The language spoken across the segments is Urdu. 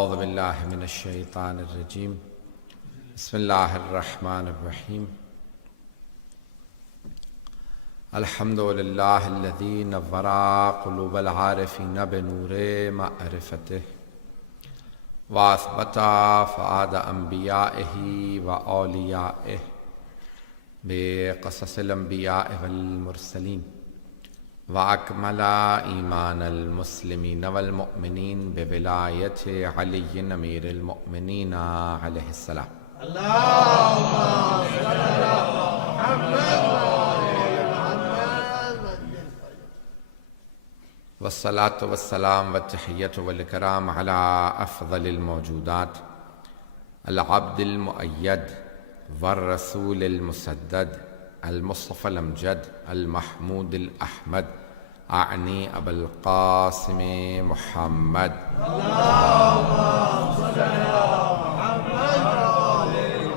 اعوذ باللہ من الشیطان الرجیم بسم اللہ الرحمن الرحیم الحمد للہ الذی نور قلوب العارفین بنور معرفتہ واثبت فؤاد انبیائہ واولیائہ بقصص الانبیاء والمرسلین وأكمل إيمان المسلمين والمؤمنين بولاية علي أمير المؤمنين عليه السلام. اللهم صل على محمد والصلاة والسلام والتحية والإكرام على أفضل الموجودات العبد المؤيد والرسول المسدد المصطفى الأمجد المحمود الأحمد أعني أبا القاسم محمد. اللهم صل على محمد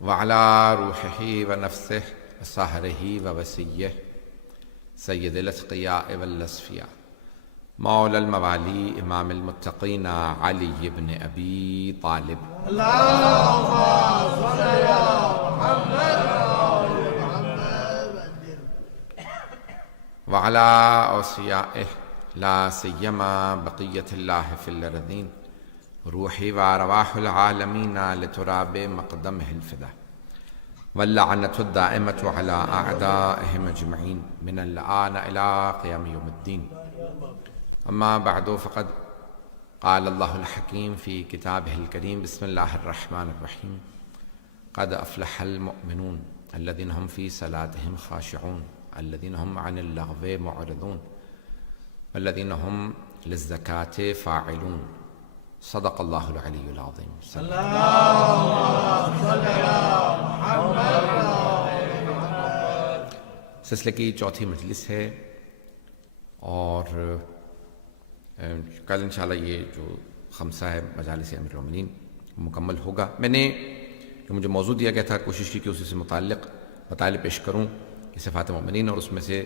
وعلى روحه ونفسه وسهره ووسيه سيد الأتقياء والأصفياء مولى الموالي إمام المتقين علي بن أبي طالب. اللهم صل على محمد وعلى أوصيائه لا سيما بقية الله في الأرضين روحي وأرواح العالمين لتراب مقدمه الفدا واللعنة الدائمة على أعدائهم أجمعين من الآن إلى قيام يوم الدين. أما بعد فقد قال الله الحكيم في كتابه الكريم بسم الله الرحمن الرحيم قد أفلح المؤمنون الذين هم في صلاتهم خاشعون الذين هم عن اللغو معرضون والذين هم للزكاة فاعلون. صدق الله العلي العظيم. اللهم صل على محمد. سلسلے کی چوتھی مجلس ہے اور کل انشاءاللہ یہ جو خمسہ ہے مجالس امیر المومنین مکمل ہوگا. میں نے جو مجھے موضوع دیا گیا تھا کوشش کی کہ اسی سے متعلق مطالعے پیش کروں کہ صفات مومنین، اور اس میں سے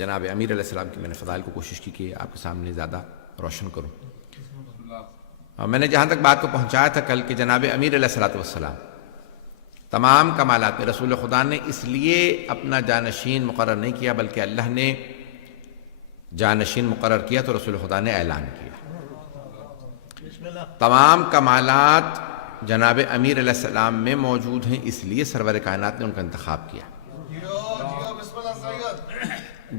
جناب امیر علیہ السلام کی میں نے فضائل کو کوشش کی کہ آپ کے سامنے زیادہ روشن کروں. میں نے جہاں تک بات کو پہنچایا تھا کل کہ جناب امیر علیہ السلام تمام کمالات میں رسول خدا نے اس لیے اپنا جانشین مقرر نہیں کیا بلکہ اللہ نے جانشین مقرر کیا تو رسول خدا نے اعلان کیا. تمام کمالات جناب امیر علیہ السلام میں موجود ہیں، اس لیے سرور کائنات نے ان کا انتخاب کیا.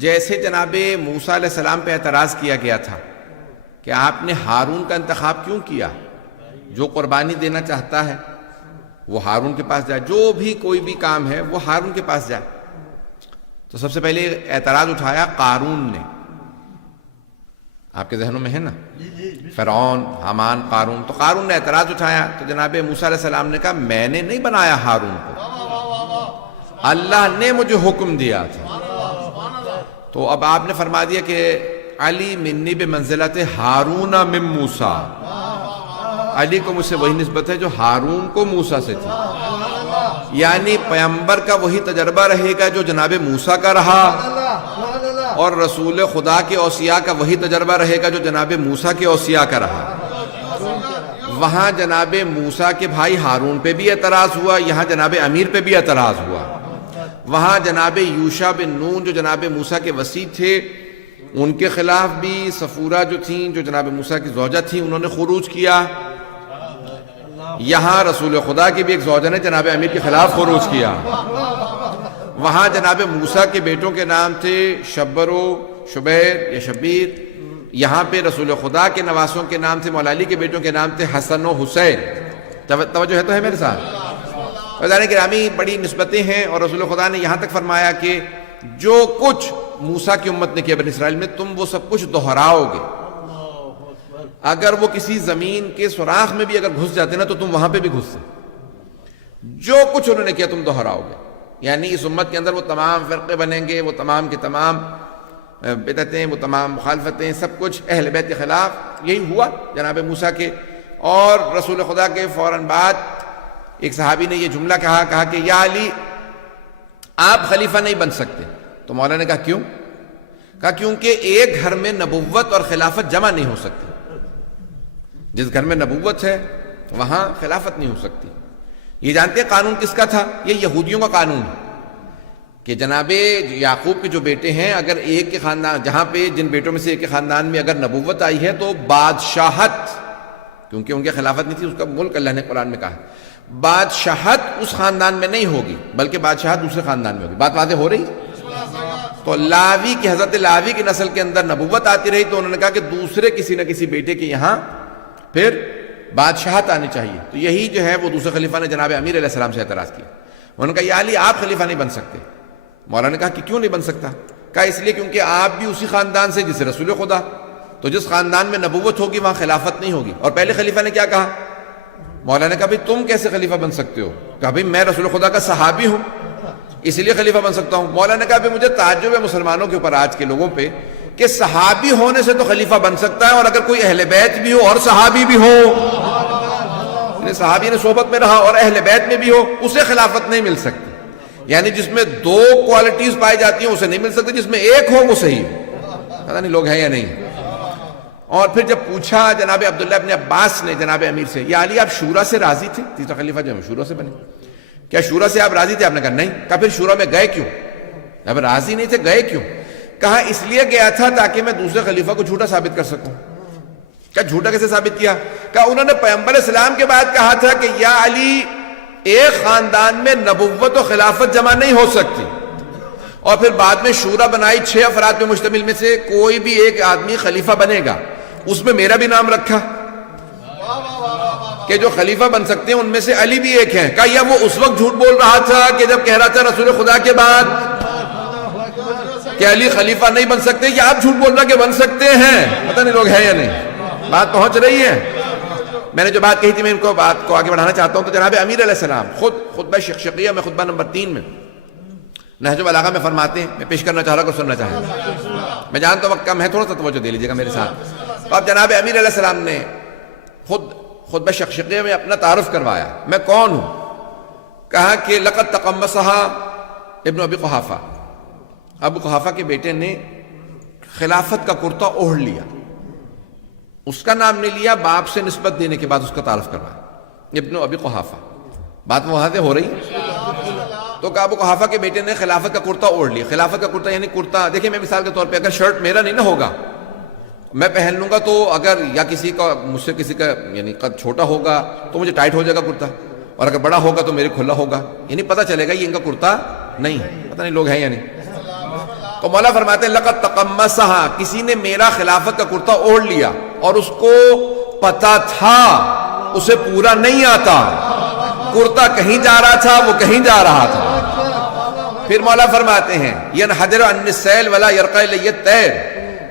جیسے جناب موسیٰ علیہ السلام پہ اعتراض کیا گیا تھا کہ آپ نے ہارون کا انتخاب کیوں کیا، جو قربانی دینا چاہتا ہے وہ ہارون کے پاس جائے، جو بھی کوئی بھی کام ہے وہ ہارون کے پاس جائے. تو سب سے پہلے اعتراض اٹھایا قارون نے. آپ کے ذہنوں میں ہے نا فرعون، حامان، قارون. تو قارون نے اعتراض اٹھایا تو جناب موسیٰ علیہ السلام نے کہا میں نے نہیں بنایا ہارون کو، اللہ نے مجھے حکم دیا تھا. تو اب آپ نے فرما دیا کہ علی منی بمنزلت ہارون من موسیٰ، علی کو مجھ سے وہی نسبت ہے جو ہارون کو موسیٰ سے تھی. یعنی پیغمبر کا وہی تجربہ رہے گا جو جناب موسیٰ کا رہا، اور رسول خدا کے اوصیاء کا وہی تجربہ رہے گا جو جناب موسیٰ کے اوصیاء کا رہا. وہاں جناب موسیٰ کے بھائی ہارون پہ بھی اعتراض ہوا، یہاں جناب امیر پہ بھی اعتراض ہوا. وہاں جناب یوشع بن نون جو جناب موسیٰ کے وصی تھے ان کے خلاف بھی صفورہ جو تھیں جو جناب موسیٰ کی زوجہ تھیں انہوں نے خروج کیا. یہاں رسول خدا کی بھی ایک زوجہ نے جناب امیر کے خلاف خروج کیا. وہاں جناب موسیٰ کے بیٹوں کے نام تھے شبر و شبیر یا شبیر، یہاں پہ رسول خدا کے نواسوں کے نام تھے، مولا علی کے بیٹوں کے نام تھے حسن و حسین. توجہ ہے تو ہے میرے ساتھ؟ فضائل گرامی بڑی نسبتیں ہیں، اور رسول خدا نے یہاں تک فرمایا کہ جو کچھ موسیٰ کی امت نے کیا بنی اسرائیل میں تم وہ سب کچھ دہراؤ گے. اگر وہ کسی زمین کے سوراخ میں بھی اگر گھس جاتے نا تو تم وہاں پہ بھی گھستے. جو کچھ انہوں نے کیا تم دہراؤ گے. یعنی اس امت کے اندر وہ تمام فرقے بنیں گے، وہ تمام کے تمام بدعتیں، وہ تمام مخالفتیں، سب کچھ اہل بیت کے خلاف. یہی ہوا جناب موسیٰ کے. اور رسول خدا کے فوراً بعد ایک صحابی نے یہ جملہ کہا کہ یا علی آپ خلیفہ نہیں بن سکتے. تو مولا نے کہا کیوں؟ کہا کیونکہ ایک گھر میں نبوت اور خلافت جمع نہیں ہو سکتی. جس گھر میں نبوت ہے وہاں خلافت نہیں ہو سکتی. یہ جانتے ہیں قانون کس کا تھا؟ یہ یہودیوں کا قانون ہے کہ جناب یعقوب کے جو بیٹے ہیں اگر ایک کے خاندان جہاں پہ جن بیٹوں میں سے ایک کے خاندان میں اگر نبوت آئی ہے تو بادشاہت، کیونکہ ان کے خلافت نہیں تھی، اس کا ملک اللہ نے قرآن میں کہا ہے، بادشاہت اس خاندان میں نہیں ہوگی بلکہ بادشاہت دوسرے خاندان میں ہوگی. بات واضح ہو رہی؟ تو لاوی کی حضرت لاوی کی نسل کے اندر نبوت آتی رہی تو انہوں نے کہا کہ دوسرے کسی نہ کسی بیٹے کے یہاں پھر بادشاہت آنی چاہیے. تو یہی جو ہے وہ دوسرے خلیفہ نے جناب امیر علیہ السلام سے اعتراض کیا. انہوں نے کہا یا علی آپ خلیفہ نہیں بن سکتے. مولا نے کہا کہ کیوں نہیں بن سکتا؟ کہا اس لیے کیونکہ آپ بھی اسی خاندان سے جس رسول خدا، تو جس خاندان میں نبوت ہوگی وہاں خلافت نہیں ہوگی. اور پہلے خلیفہ نے کیا کہا؟ مولا نے کہا بھئی تم کیسے خلیفہ بن سکتے ہو؟ کہا بھئی میں رسول خدا کا صحابی ہوں اس لیے خلیفہ بن سکتا ہوں. مولا نے کہا بھئی مجھے تعجب ہے مسلمانوں کے اوپر آج کے لوگوں پہ کہ صحابی ہونے سے تو خلیفہ بن سکتا ہے اور اگر کوئی اہل بیت بھی ہو اور صحابی بھی ہو، صحابی نے صحبت میں رہا اور اہل بیت میں بھی ہو، اسے خلافت نہیں مل سکتی. یعنی جس میں دو کوالٹیز پائی جاتی ہیں اسے نہیں مل سکتی، جس میں ایک ہو وہ صحیح ہے. پتہ نہیں لوگ ہیں یا نہیں. اور پھر جب پوچھا جناب عبداللہ ابن عباس نے جناب امیر سے یا علی آپ شورا سے راضی تھے؟ تیسرا خلیفہ جو ہے شورا سے بنے. کیا شورا سے آپ راضی تھے؟ آپ نے کہا نہیں. کہا پھر شورا میں گئے کیوں؟ اب راضی نہیں تھے گئے کیوں؟ کہا اس لیے گیا تھا تاکہ میں دوسرے خلیفہ کو جھوٹا ثابت کر سکوں. کہا جھوٹا کیسے ثابت کیا؟ کہا انہوں نے پیغمبر اسلام کے بعد کہا تھا کہ یا علی ایک خاندان میں نبوت و خلافت جمع نہیں ہو سکتی، اور پھر بعد میں شورا بنائی 6 افراد پہ مشتمل میں سے کوئی بھی ایک آدمی خلیفہ بنے گا، اس میں میرا بھی نام رکھا کہ جو خلیفہ بن سکتے ہیں ان میں سے علی بھی ایک ہیں. کہا یا وہ اس وقت جھوٹ بول رہا تھا کہ جب کہہ رہا تھا رسول خدا کے بعد کہ علی خلیفہ نہیں بن سکتے، یا آپ جھوٹ بول رہا کہ بن سکتے ہیں؟ پتہ نہیں لوگ ہیں یا نہیں. بات پہنچ رہی ہے؟ میں نے جو بات کہی تھی میں ان کو بات کو آگے بڑھانا چاہتا ہوں. تو جناب امیر علیہ السلام خود خطبہ شقشقیہ میں خطبہ نمبر 3 میں نہج البلاغہ میں فرماتے ہیں، میں پیش کرنا چاہ رہا ہوں کہ سننا چاہیں. میں جانتا ہوں وقت کم ہے، تھوڑا سا توجہ دے لیجیے گا میرے ساتھ. تو اب جناب امیر علیہ السلام نے خود خطبہ شقشقیہ میں اپنا تعارف کروایا، میں کون ہوں؟ کہا کہ لقد تقمصها ابن ابی قحافہ، ابو قحافہ کے بیٹے نے خلافت کا کرتا اوڑھ لیا. اس کا نام نہیں لیا، باپ سے نسبت دینے کے بعد اس کا تعارف کروایا ابن ابی قحافہ. بات واضح ہو رہی ہے؟ تو کہا ابو قحافہ کے بیٹے نے خلافت کا کرتا اوڑھ لیا. خلافت کا کرتا یعنی کرتا، دیکھیں میں مثال کے طور پہ اگر شرٹ میرا نہیں نہ ہوگا میں پہن لوں گا تو اگر یا کسی کا مجھ سے کسی کا یعنی قد چھوٹا ہوگا تو مجھے ٹائٹ ہو جائے گا کرتا، اور اگر بڑا ہوگا تو میرے کھلا ہوگا، یعنی پتہ چلے گا یہ ان کا کرتا نہیں ہے. پتہ نہیں لوگ ہیں یا نہیں. تو مولا فرماتے ہیں لقد تقمصها، کسی نے میرا خلافت کا کرتا اوڑھ لیا اور اس کو پتہ تھا اسے پورا نہیں آتا، کرتا کہیں جا رہا تھا وہ کہیں جا رہا تھا. پھر مولا فرماتے ہیں ینحدر عن السیل ولا یرقى الی الطیر،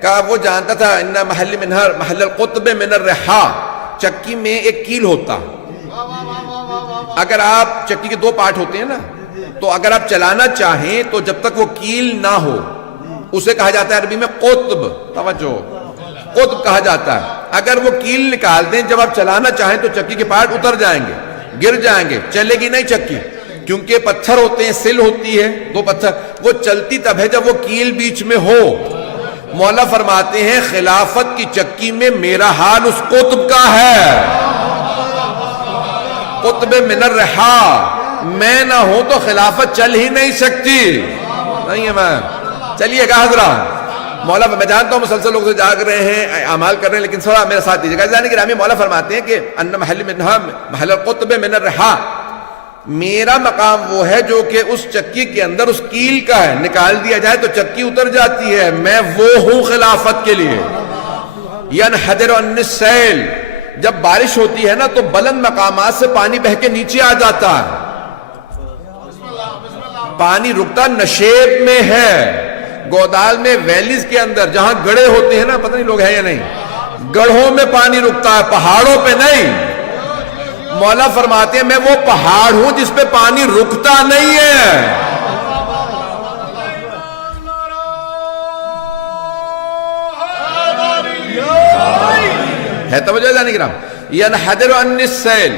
کہا وہ جانتا تھا ان محل منہر محل القطب من الرحا، چکی میں ایک کیل ہوتا. اگر آپ چکی کے 2 پارٹ ہوتے ہیں نا، تو اگر آپ چلانا چاہیں تو جب تک وہ کیل نہ ہو اسے کہا جاتا ہے عربی میں قطب. توجہ، قطب کہا جاتا ہے. اگر وہ کیل نکال دیں جب آپ چلانا چاہیں تو چکی کے پارٹ اتر جائیں گے، گر جائیں گے، چلے گی نہیں چکی، کیونکہ پتھر ہوتے ہیں، سل ہوتی ہے 2 پتھر، وہ چلتی تب ہے جب وہ کیل بیچ میں ہو. مولا فرماتے ہیں خلافت کی چکی میں میرا حال اس قطب کا ہے، قطب من الرحا. میں نہ ہوں تو خلافت چل ہی نہیں سکتی. نہیں ہے میں چلیے گا حضرات. مولا میں جانتا ہوں مسلسل لوگ سے جاگ رہے ہیں، اعمال کر رہے ہیں، لیکن تھوڑا میرے ساتھ دیجیے گا. جانے گرامی مولا فرماتے ہیں کہ ان محل منہا محل القطب من الرحا، میرا مقام وہ ہے جو کہ اس چکی کے اندر اس کیل کا ہے، نکال دیا جائے تو چکی اتر جاتی ہے. میں وہ ہوں خلافت کے لیے. ینحدر عن السیل، جب بارش ہوتی ہے نا تو بلند مقامات سے پانی بہ کے نیچے آ جاتا ہے، پانی رکتا نشیب میں ہے. گودال میں ویلیز کے اندر جہاں گڑھے ہوتے ہیں نا، پتہ نہیں لوگ ہیں یا نہیں، گڑھوں میں پانی رکتا ہے، پہاڑوں پہ نہیں. مولا فرماتے ہیں میں وہ پہاڑ ہوں جس پہ پانی رکتا نہیں ہے. ہے توجہ جانے گرام. ینحدر عن السیل،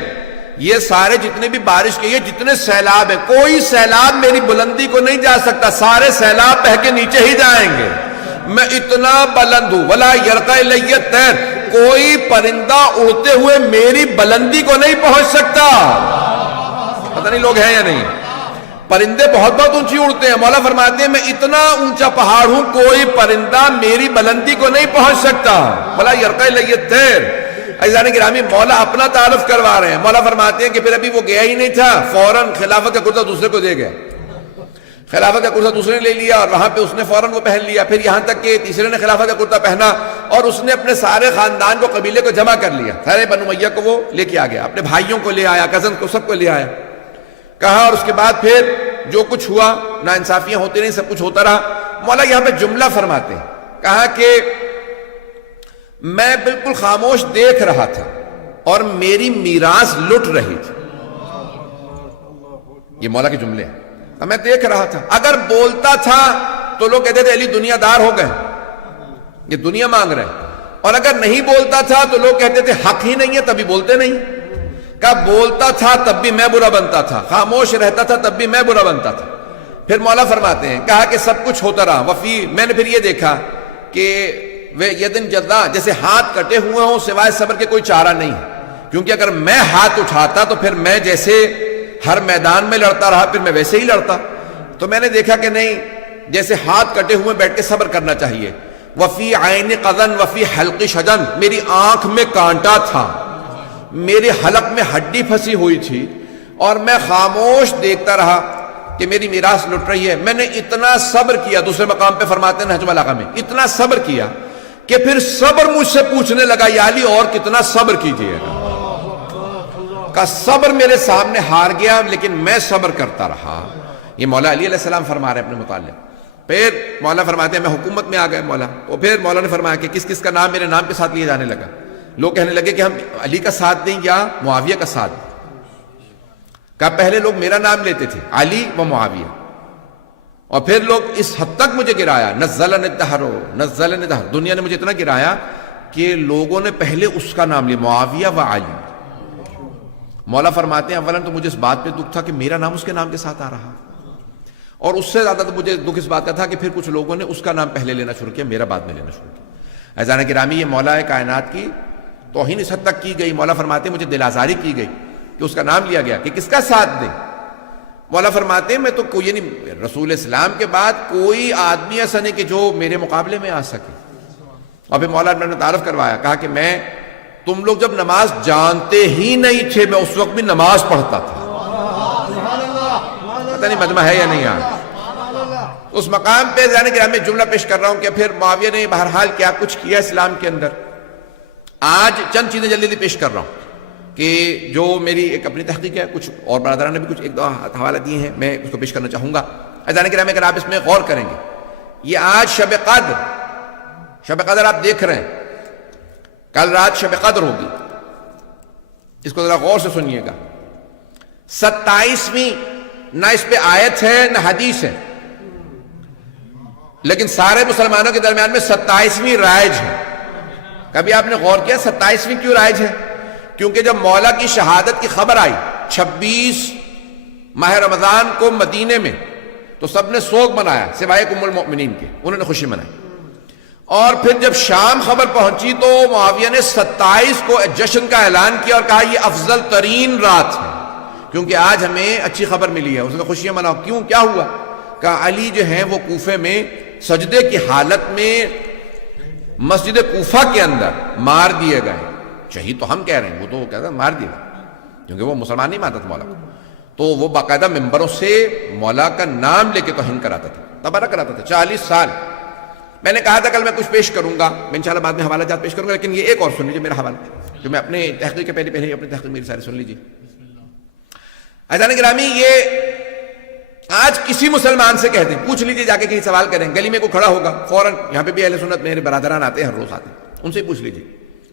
یہ سارے جتنے بھی بارش کے یہ جتنے سیلاب ہیں، کوئی سیلاب میری بلندی کو نہیں جا سکتا، سارے سیلاب بہ کے نیچے ہی جائیں گے. میں اتنا بلند ہوں. ولا یرقى الی الطیر، کوئی پرندہ اڑتے ہوئے میری بلندی کو نہیں پہنچ سکتا. پتہ نہیں لوگ ہیں یا نہیں. پرندے بہت بہت اونچی اڑتے ہیں. مولا فرماتے ہیں میں اتنا اونچا پہاڑ ہوں, کوئی پرندہ میری بلندی کو نہیں پہنچ سکتا. بلا یرقی الی الطیر. عزیزان گرامی, مولا اپنا تعارف کروا رہے ہیں. مولا فرماتے ہیں کہ پھر ابھی وہ گیا ہی نہیں تھا, فوراً خلافت کا کرتا دوسرے کو دے گیا. خلافت کا کرتا دوسرے نے لے لیا اور وہاں پہ اس نے فوراً وہ پہن لیا. پھر یہاں تک کہ تیسرے نے خلافت کا کرتا پہنا اور اس نے اپنے سارے خاندان کو, قبیلے کو جمع کر لیا. سارے بنو امیہ کو وہ لے کے آ گیا, اپنے بھائیوں کو لے آیا, کزن کو, سب کو لے آیا. کہا اور اس کے بعد پھر جو کچھ ہوا, ناانصافیاں ہوتی رہیں, سب کچھ ہوتا رہا. مولا یہاں پہ جملہ فرماتے ہیں, کہا کہ میں بالکل خاموش دیکھ رہا تھا اور میری میراث لٹ رہی تھی. یہ مولا کے جملے ہیں. میں دیکھ رہا تھا, اگر بولتا تھا تو لوگ کہتے تھے علی دنیا دار ہو گئے, یہ دنیا مانگ رہے, اور اگر نہیں بولتا تھا تو لوگ کہتے تھے حق ہی نہیں ہے, تبھی بولتے نہیں. کہا بولتا تھا تب بھی میں برا بنتا تھا, خاموش رہتا تھا تب بھی میں برا بنتا تھا. پھر مولا فرماتے ہیں, کہا کہ سب کچھ ہوتا رہا. وفی, میں نے پھر یہ دیکھا کہ وہ یدن جزا, جیسے ہاتھ کٹے ہوئے ہوں, سوائے صبر کے کوئی چارہ نہیں ہے. کیونکہ اگر میں ہاتھ اٹھاتا تو پھر میں جیسے ہر میدان میں لڑتا رہا, پھر میں ویسے ہی لڑتا. تو میں نے دیکھا کہ نہیں, جیسے ہاتھ کٹے ہوئے بیٹھ کے صبر کرنا چاہیے. وفی عین قذن وفی حلق شجن, میری آنکھ میں کانٹا تھا, میرے حلق میں ہڈی پھنسی ہوئی تھی, اور میں خاموش دیکھتا رہا کہ میری میراث لٹ رہی ہے. میں نے اتنا صبر کیا, دوسرے مقام پہ فرماتے ہیں نہج البلاغہ میں, اتنا صبر کیا کہ پھر صبر مجھ سے پوچھنے لگا, یا علی اور کتنا صبر کیجیے گا. کا صبر میرے سامنے ہار گیا, لیکن میں صبر کرتا رہا. یہ مولا علی علیہ السلام فرما رہے ہیں اپنے متعلق. پھر مولا فرماتے ہیں میں حکومت میں آ گئے مولا. تو پھر مولا نے فرمایا کہ کس کس کا نام میرے نام کے ساتھ لیا جانے لگا. لوگ کہنے لگے کہ ہم علی کا ساتھ دیں یا معاویہ کا ساتھ دیں. کہا پہلے لوگ میرا نام لیتے تھے, علی و معاویہ, اور پھر لوگ اس حد تک مجھے گرایا, نزلن الدہر نزلن الدہر, دنیا نے مجھے اتنا گرایا کہ لوگوں نے پہلے اس کا نام لیا, معاویہ و علی. مولا فرماتے ہیں اولاً تو مجھے اس بات پہ دکھ تھا کہ میرا نام اس کے نام کے ساتھ آ رہا, اور اس سے زیادہ تو مجھے دکھ اس بات کا تھا کہ پھر کچھ لوگوں نے اس کا نام پہلے لینا شروع کیا, میرا بعد میں لینا شروع کیا. عزیزان گرامی, یہ مولا کائنات کی توہین اس حد تک کی گئی. مولا فرماتے ہیں مجھے دل آزاری کی گئی کہ اس کا نام لیا گیا کہ کس کا ساتھ دیں. مولا فرماتے ہیں میں تو کوئی نہیں, رسول اسلام کے بعد کوئی آدمی ایسا نہیں کہ جو میرے مقابلے میں آ سکے. اور پھر مولا نے تعارف کروایا, کہا کہ میں, تم لوگ جب نماز جانتے ہی نہیں تھے, میں اس وقت بھی نماز پڑھتا تھا. پتہ نہیں مجمع ہے یا نہیں آج. اس مقام پہ میں جملہ پیش کر رہا ہوں کہ پھر معاویہ نے بہرحال کیا کچھ کیا اسلام کے اندر. آج چند چیزیں جلدی جلدی پیش کر رہا ہوں کہ جو میری ایک اپنی تحقیق ہے, کچھ اور برادران نے بھی کچھ ایک دو حوالہ دیے ہیں, میں اس کو پیش کرنا چاہوں گا. اگر آپ اس میں غور کریں گے, یہ آج شب قدر آپ دیکھ رہے ہیں, کل رات شب قدر ہوگی. اس کو ذرا غور سے سنیے گا. 27ویں, نہ اس پہ آیت ہے نہ حدیث ہے, لیکن سارے مسلمانوں کے درمیان میں 27ویں رائج ہے. کبھی آپ نے غور کیا 27ویں کیوں رائج ہے؟ کیونکہ جب مولا کی شہادت کی خبر آئی 26 ماہ رمضان کو مدینے میں, تو سب نے سوگ منایا سوائے ام المؤمنین کے, انہوں نے خوشی منائی. اور پھر جب شام خبر پہنچی تو معاویہ نے 27 کو جشن کا اعلان کیا اور کہا یہ افضل ترین رات ہے کیونکہ آج ہمیں اچھی خبر ملی ہے. اس نے خوشیاں مناؤ. کیوں, کیا ہوا؟ کہا علی جو ہیں وہ کوفے میں سجدے کی حالت میں مسجد کوفہ کے اندر مار دیے گئے. شہید تو ہم کہہ رہے ہیں, وہ تو کہتا مار دیا کیونکہ وہ مسلمان نہیں مانتا تھا مولا کو. تو وہ باقاعدہ ممبروں سے مولا کا نام لے کے توہین کراتا تھا, تبرہ کراتا تھا. 40 سال. میں نے کہا تھا کل میں کچھ پیش کروں گا, میں انشاءاللہ بعد میں حوالہ جات پیش کروں گا, لیکن یہ ایک اور سن لیجیے میرا حوالہ جو میں اپنے تحقیق کے پہلے اپنی تحقیق میری ساری سن لیجیے. عزیزان گرامی, یہ آج کسی مسلمان سے کہتے ہیں, پوچھ لیجیے جا کے کہیں سوال کریں, گلی میں کوئی کھڑا ہوگا فوراً, یہاں پہ بھی اہل سنت میرے برادران آتے ہیں, ہر روز آتے ہیں, ان سے پوچھ لیجیے,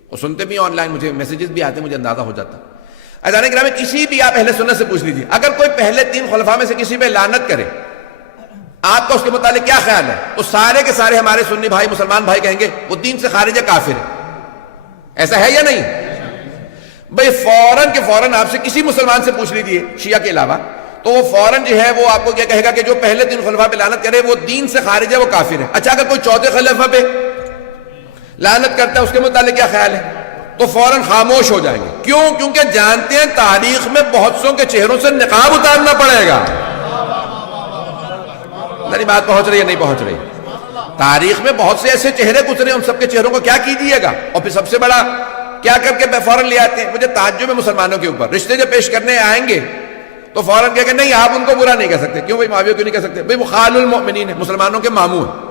اور سنتے بھی آن لائن, مجھے میسیجز بھی آتے ہیں, مجھے اندازہ ہو جاتا. عزیزان گرامی, کسی بھی آپ اہل سنت سے پوچھ لیجیے, اگر کوئی پہلے 3 خلفاء میں سے کسی پہ لعنت کرے, آپ کا اس کے متعلق کیا خیال ہے؟ تو سارے کے سارے ہمارے سنی بھائی, مسلمان بھائی کہیں گے وہ دین سے خارج ہے, کافر ہے. ایسا ہے یا نہیں بھئی؟ فوراً کے فوراً آپ سے کسی مسلمان سے پوچھ لیجیے شیعہ کے علاوہ, تو وہ فوراً جو ہے وہ آپ کو کیا کہے گا کہ جو پہلے 3 خلفاء پہ لعنت کرے وہ دین سے خارج ہے, وہ کافر ہے. اچھا اگر کوئی 4تھے خلیفہ پہ لعنت کرتا ہے اس کے متعلق کیا خیال ہے؟ تو فوراً خاموش ہو جائیں گے. کیوں؟ کیونکہ جانتے ہیں تاریخ میں بہت سوں کے چہروں سے نقاب اتارنا پڑے گا. میری بات پہنچ رہی ہے نہیں پہنچ رہی؟ تاریخ میں بہت سے ایسے چہرے گزرے، ان سب کے چہروں کو کیا کیجیے گا؟ اور پھر سب سے بڑا کیا کر کے فوراً لے آتے ہیں. مجھے تعجب ہے مسلمانوں کے اوپر، رشتے جو پیش کرنے آئیں گے تو فوراً کہہ کہ نہیں آپ ان کو برا نہیں کہہ سکتے. کیوں بھائی؟ معاویہ کیوں نہیں کہہ سکتے؟ بھائی وہ خال المؤمنین ہے، مسلمانوں کے ماموں ہیں.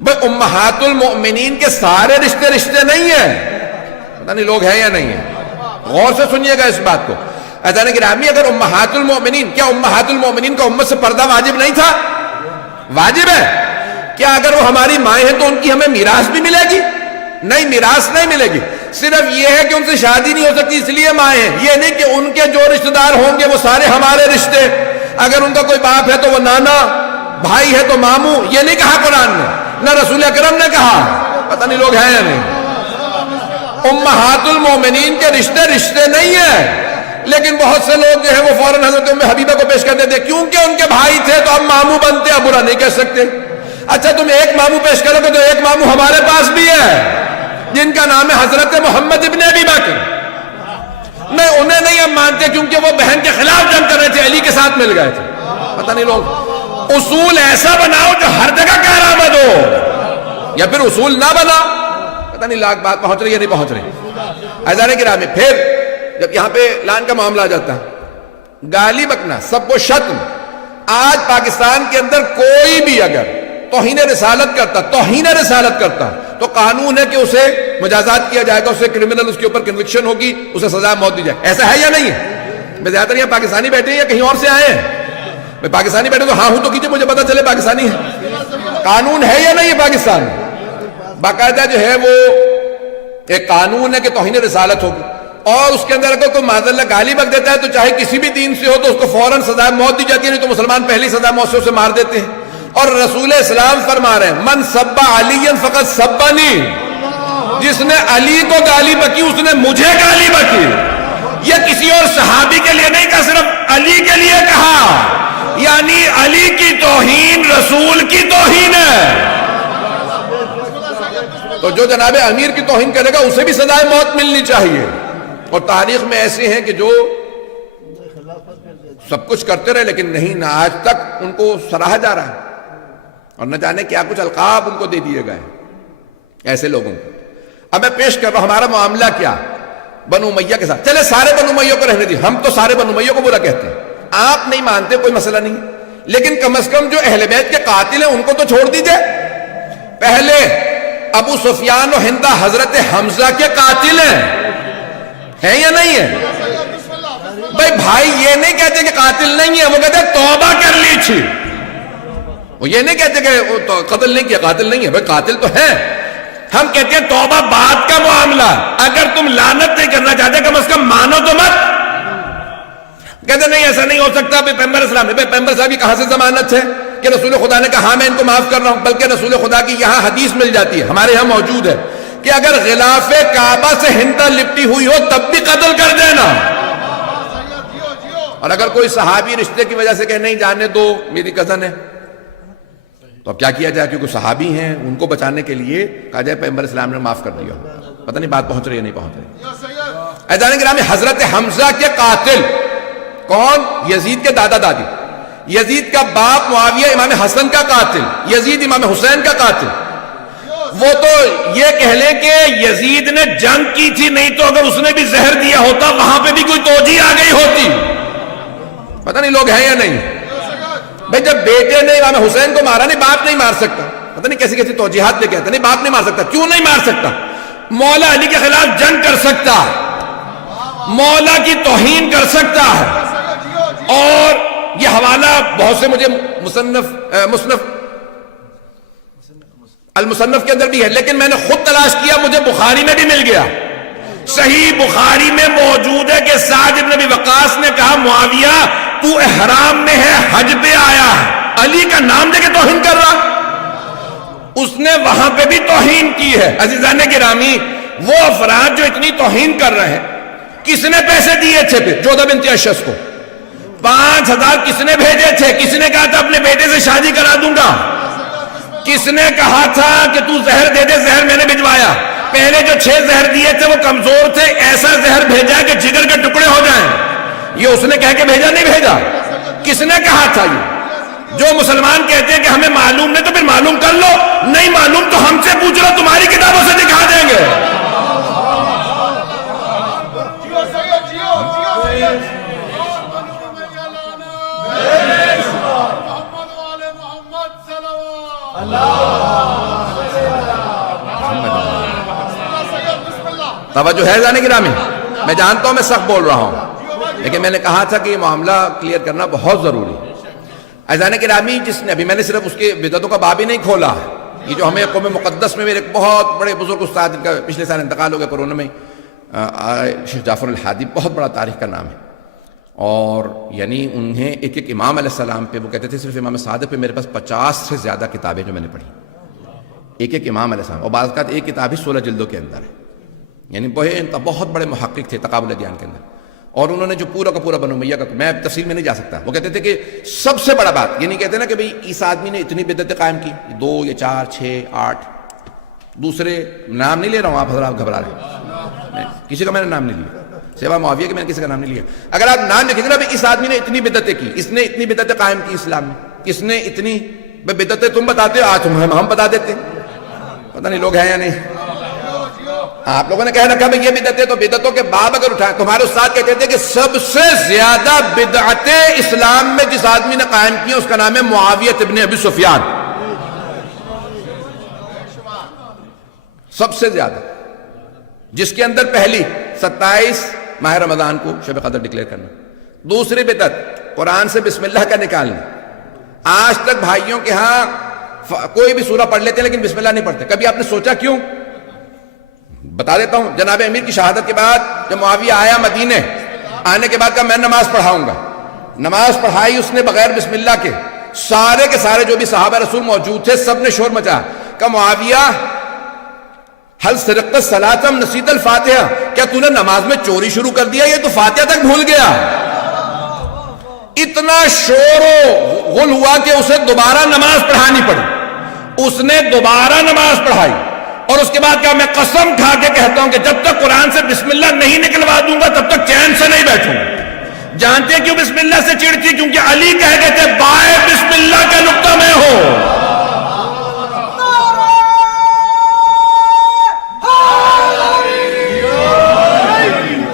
بھائی امہات المؤمنین کے سارے رشتے نہیں ہیں. پتہ نہیں لوگ ہیں یا نہیں ہیں، غور سے سنیے گا اس بات کو. عزیزان گرامی، اگر امہات المؤمنین، کیا امہات المؤمنین کا امت سے پردہ واجب نہیں تھا؟ واجب ہے. کیا اگر وہ ہماری مائیں ہیں تو ان کی ہمیں میراث بھی ملے گی؟ نہیں، میراث نہیں ملے گی. صرف یہ ہے کہ ان سے شادی نہیں ہو سکتی اس لیے مائیں ہیں. یہ نہیں کہ ان کے جو رشتہ دار ہوں گے وہ سارے ہمارے رشتے. اگر ان کا کوئی باپ ہے تو وہ نانا، بھائی ہے تو ماموں. یہ نہیں کہا قرآن نے، نہ رسول اکرم نے کہا. پتہ نہیں لوگ ہیں یا نہیں. امہات المومنین کے رشتے نہیں ہیں. لیکن بہت سے لوگ جو ہیں وہ فوراً حضرت ام حبیبہ کو پیش کر دیتے ہیں کیونکہ ان کے بھائی تھے تو ہم ماموں بنتے ہیں، برا نہیں کہہ سکتے. اچھا تم ایک ماموں پیش کرو گے تو ایک ماموں ہمارے پاس بھی ہے جن کا نام ہے حضرت محمد ابن ابی بکر. نہیں، انہیں نہیں ہم مانتے کیونکہ وہ بہن کے خلاف جنگ کر رہے تھے، علی کے ساتھ مل گئے تھے. پتہ نہیں لوگ. اصول ایسا بناؤ جو ہر جگہ کارآمد ہو، یا پھر اصول نہ بنا. پتہ نہیں لاکھ بات پہنچ رہی ہے نہیں پہنچ رہی؟ عزیزان گرامی، پھر جب یہاں پہ لعن کا معاملہ آ جاتا ہے، گالی بکنا، سب و شتم. آج پاکستان کے اندر کوئی بھی اگر توہین رسالت کرتا تو قانون ہے کہ اسے مجازات کیا جائے گا، اسے کرمنل، اس کے اوپر کنوکشن ہوگی، اسے سزا موت دی جائے. ایسا ہے یا نہیں ہے؟ میں زیادہ تر یہاں پاکستانی بیٹھے ہیں یا کہیں اور سے آئے ہیں؟ میں پاکستانی بیٹھے تو ہاں ہوں تو کیجئے، مجھے پتا چلے پاکستانی ہے. قانون ہے یا نہیں ہے پاکستان میں؟ باقاعدہ جو ہے وہ ایک قانون ہے کہ توہین رسالت ہوگی، اور اس کے اندر اگر کوئی معاذ اللہ گالی بک دیتا ہے تو چاہے کسی بھی دین سے ہو تو اس کو فوراً سزا موت دی جاتی ہے. نہیں تو مسلمان پہلی سزا موت سے اسے مار دیتے ہیں. اور رسول اسلام فرما رہے ہیں من سب علی فقط سبنی، جس نے علی کو گالی بکی اس نے مجھے گالی بکی. یہ کسی اور صحابی کے لیے نہیں کہا، صرف علی کے لیے کہا. یعنی علی کی توہین رسول کی توہین ہے. تو جو جناب امیر کی توہین کرے گا اسے بھی سزائے موت ملنی چاہیے. اور تاریخ میں ایسے ہیں کہ جو سب کچھ کرتے رہے لیکن نہیں، نہ آج تک ان کو سراہا جا رہا ہے، اور نہ جانے کیا کچھ القاب ان کو دے دیے گئے ایسے لوگوں کو. اب میں پیش کر رہا ہوں ہمارا معاملہ کیا بنو امیہ کے ساتھ. چلے سارے بنو امیہ کو رہنے دی، ہم تو سارے بنو امیہ کو برا کہتے ہیں. آپ نہیں مانتے کوئی مسئلہ نہیں، لیکن کم از کم جو اہل بیت کے قاتل ہیں ان کو تو چھوڑ دیجئے. پہلے ابو سفیان و ہندہ حضرت حمزہ کے قاتل ہیں یا نہیں ہیں؟ بھائی یہ نہیں کہتے کہ قاتل نہیں ہے، وہ کہتے ہیں توبہ کر لی تھی. وہ یہ نہیں کہتے کہ قتل نہیں کیا، قاتل نہیں ہے. بھائی قاتل تو ہے. ہم کہتے ہیں توبہ بعد کا معاملہ. اگر تم لعنت نہیں کرنا چاہتے کم از کم مانو تو مت. کہتے نہیں ایسا نہیں ہو سکتا. پیغمبر اسلام نے، پیغمبر صاحب کی کہاں سے ضمانت ہے کہ رسول خدا نے کہا ہاں میں ان کو معاف کر رہا ہوں؟ بلکہ رسول خدا کی یہاں حدیث مل جاتی ہے، ہمارے یہاں موجود ہے کہ اگر غلاف کعبہ سے ہندہ لپٹی ہوئی ہو تب بھی قتل کر دینا. اور اگر کوئی صحابی رشتے کی وجہ سے کہ نہیں جانے دو میری کزن ہے تو اب کیا کیا جائے؟ کیونکہ صحابی ہیں، ان کو بچانے کے لیے کہا جائے پیغمبر اسلام نے معاف کر دیا. پتہ نہیں بات پہنچ رہی ہے نہیں پہنچ رہی؟ عزیزان گرامی، حضرت حمزہ کے قاتل کون؟ یزید کے دادا دادی. یزید کا باپ معاویہ امام حسن کا قاتل، یزید امام حسین کا قاتل. وہ تو یہ کہہ لیں کہ یزید نے جنگ کی تھی، نہیں تو اگر اس نے بھی زہر دیا ہوتا وہاں پہ بھی کوئی توجیہ آ گئی ہوتی. پتہ نہیں لوگ ہیں یا نہیں؟ بھئی جب بیٹے نے امام حسین کو مارا، نہیں باپ نہیں مار سکتا. پتہ نہیں کیسی کیسی توجیہات لے کے آتا، نہیں باپ نہیں مار سکتا. کیوں نہیں مار سکتا؟ مولا علی کے خلاف جنگ کر سکتا ہے، مولا کی توہین کر سکتا ہے. اور یہ حوالہ بہت سے مجھے مصنف المصنف کے اندر بھی ہے، لیکن میں نے خود تلاش کیا، مجھے بخاری میں بھی مل گیا. صحیح بخاری میں موجود ہے کہ سعد بن ابی وقاص نے کہا معاویہ تو احرام میں ہے، حج پہ آیا ہے، علی کا نام لے کے توہین کر رہا. اس نے وہاں پہ بھی توہین کی ہے. عزیزان گرامی، وہ افراد جو اتنی توہین کر رہے ہیں، کس نے پیسے دیے تھے؟ پھر جودہ بنت اشعث کو 5000 کس نے بھیجے تھے؟ کس نے کہا تھا اپنے بیٹے سے شادی کرا دوں گا؟ کس نے کہا تھا کہ تو زہر دے دے؟ زہر میں نے بھجوایا. پہلے جو 6 زہر دیے تھے وہ کمزور تھے، ایسا زہر بھیجا کہ جگر کے ٹکڑے ہو جائیں. یہ اس نے کہہ کے بھیجا نہیں بھیجا. کس نے کہا تھا؟ یہ جو مسلمان کہتے ہیں کہ ہمیں معلوم نہیں، تو پھر معلوم کر لو. نہیں معلوم تو ہم سے پوچھ لو، تمہاری کتابوں سے دکھا دیں گے. توجہ ہے جانے گرامی؟ میں جانتا ہوں میں سخت بول رہا ہوں، لیکن میں نے کہا تھا کہ یہ معاملہ کلیئر کرنا بہت ضروری ہے. عزیزان گرامی، جس نے ابھی میں نے صرف اس کے بدعتوں کا باب ہی نہیں کھولا. یہ جو ہمیں قوم مقدس میں میرے بہت بڑے بزرگ استاد، ان کا پچھلے سال انتقال ہو گیا کورونا میں، شیخ جعفر الحادی، بہت بڑا تاریخ کا نام ہے. اور یعنی انہیں ایک ایک امام علیہ السلام پہ، وہ کہتے تھے صرف امام صادق پہ میرے پاس 50 سے زیادہ کتابیں جو میں نے پڑھی، ایک ایک امام علیہ السلام. اور بعض اوقات ایک کتاب ہی 16 جلدوں کے اندر ہے. یعنی بہت بڑے محقق تھے تقابل ادیان کے اندر. اور انہوں نے جو پورا کا پورا بنو امیہ کا، میں تفصیل میں نہیں جا سکتا، وہ کہتے تھے کہ سب سے بڑا بات، یہ نہیں کہتے نا کہ بھئی اس آدمی نے اتنی بدعتیں قائم کی، 2 یا 4 6 8، دوسرے نام نہیں لے رہا ہوں، آپ حضرات گھبرا رہے ہیں، کسی کا میں نے نام نہیں لیا سوا معاویہ کے، میں نے کسی کا نام نہیں لیا. اگر آپ نام لکھیں گے نا بھئی اس آدمی نے اتنی بدعتیں کی، اس نے اتنی بدعتیں قائم کی اسلام میں، کس نے اتنی بدعتیں تم بتاتے ہو، آج ہم بتا دیتے ہیں. پتہ نہیں لوگ ہیں یا نہیں. آپ لوگوں نے کہہ رکھا بھئی یہ بدعتیں، تو بدعتوں کے باب اگر اٹھائیں، تمہارے استاد کہتے تھے کہ سب سے زیادہ بدعتیں اسلام میں جس آدمی نے قائم کی اس کا نام ہے معاویہ ابن ابی سفیان. سب سے زیادہ، جس کے اندر پہلی 27 ماہ رمضان کو شب قدر ڈکلیئر کرنا. دوسری بدعت قرآن سے بسم اللہ کا نکالنا. آج تک بھائیوں کے ہاں کوئی بھی سورہ پڑھ لیتے لیکن بسم اللہ نہیں پڑھتے. کبھی آپ نے سوچا کیوں؟ بتا دیتا ہوں. جناب امیر کی شہادت کے بعد جب معاویہ آیا مدینے، آنے کے بعد کہا میں نماز پڑھاؤں گا. نماز پڑھائی اس نے بغیر بسم اللہ کے. سارے کے سارے جو بھی صحابہ رسول موجود تھے سب نے شور مچا. کہا معاویہ حل سرقت الصلاۃ ام نسیت الفاتحہ، کیا تو نے نماز میں چوری شروع کر دیا، یہ تو فاتحہ تک بھول گیا. اتنا شور و غل ہوا کہ اسے دوبارہ نماز پڑھانی پڑی. اس نے دوبارہ نماز پڑھائی اور اس کے بعد کہا میں قسم کھا کے کہتا ہوں کہ جب تک قرآن سے بسم اللہ نہیں نکلوا دوں گا تب تک چین سے نہیں بیٹھوں گا. جانتے ہیں کیوں بسم اللہ سے چڑتی؟ کیونکہ علی کہہ گئے تھے بائے بسم اللہ کا نقطہ میں ہوں.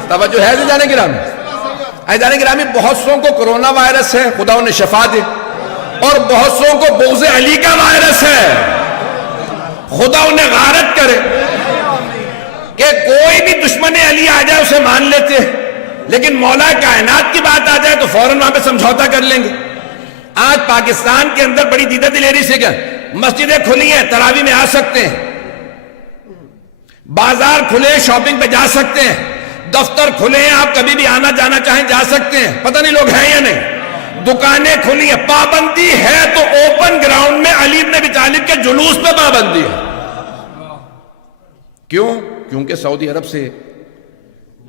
توجہ ہے جانے گرامی؟ جانے گرامی، بہت سو کو کرونا وائرس ہے، خدا انہیں شفا دے، اور بہت سو کو بغض علی کا وائرس ہے، خدا انہیں غارت کرے. کہ کوئی بھی دشمن علی آ جائے اسے مان لیتے ہیں، لیکن مولا کائنات کی بات آ جائے تو فوراً وہاں پہ سمجھوتا کر لیں گے. آج پاکستان کے اندر بڑی دیدہ دلیری سے کیا، مسجدیں کھلی ہیں، تراویح میں آ سکتے ہیں، بازار کھلے شاپنگ پہ جا سکتے ہیں، دفتر کھلے ہیں، آپ کبھی بھی آنا جانا چاہیں جا سکتے ہیں. پتہ نہیں لوگ ہیں یا نہیں. دکانیں کھلی ہیں. پابندی ہے تو اوپن گراؤنڈ میں علی بن ابی طالب کے جلوس پہ پابندی ہے. کیوں؟ کیونکہ سعودی عرب سے